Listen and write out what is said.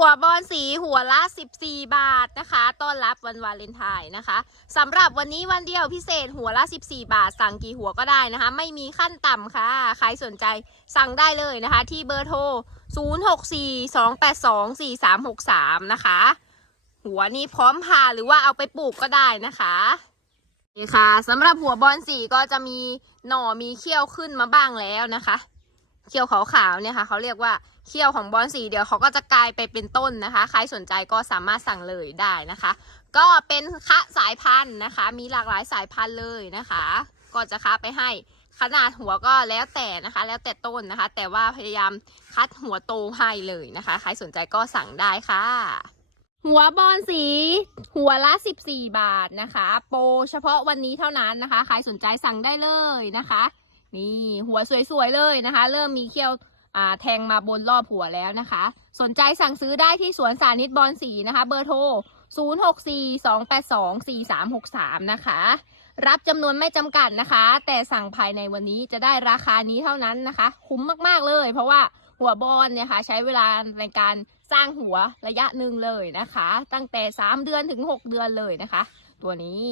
หัวบอลสีหัวละ 14 บาทนะคะ ต้อนรับวันวาเลนไทน์นะคะสำหรับวันนี้วันเดียวพิเศษหัวละ 14 บาท สั่งกี่หัวก็ได้นะคะ ไม่มีขั้นต่ำค่ะ ใครสนใจสั่งได้เลยนะคะ ที่เบอร์โทร 0642824363 นะคะ หัวนี้พร้อมผ่าหรือว่าเอาไปปลูกก็ได้นะคะนี่ค่ะสำหรับหัวบอลสีก็จะมีหน่อมีเขี้ยวขึ้นมาบ้างแล้วนะคะ เขี้ยวขาวๆเนี่ยค่ะเขาเรียกว่าเขี้ยวของบอลสีเดี๋ยวเขาก็จะกลายไปเป็นต้นนะคะ ใครสนใจก็สามารถสั่งเลยได้นะคะ ก็เป็นคะสายพันธุ์นะคะ มีหลากหลายสายพันธุ์เลยนะคะ ก็จะคะไปให้ขนาดหัวก็แล้วแต่นะคะ แล้วแต่ต้นนะคะ แต่ว่าพยายามคัดหัวโตให้เลยนะคะ ใครสนใจก็สั่งได้ค่ะ หัวบอลสี หัวละ 14 บาทนะคะ โปรเฉพาะวันนี้เท่านั้นนะคะ ใครสนใจสั่งได้เลยนะคะ นี่หัวสวยๆเลยนะคะ เริ่มมีเขี้ยวแทงมาบนรอบหัวแล้วนะคะ สนใจสั่งซื้อได้ที่สวนสานิตบอลสีนะคะ เบอร์โทร 0642824363 นะคะ รับจำนวนไม่จำกัดนะคะ แต่สั่งภายในวันนี้จะได้ราคานี้เท่านั้นนะคะ คุ้มมากๆเลย เพราะว่าหัวบอลเนี่ยค่ะใช้เวลาในการสร้างหัวระยะหนึ่งเลยนะคะ ตั้งแต่ 3 เดือนถึง 6 เดือนเลยนะคะ ตัวนี้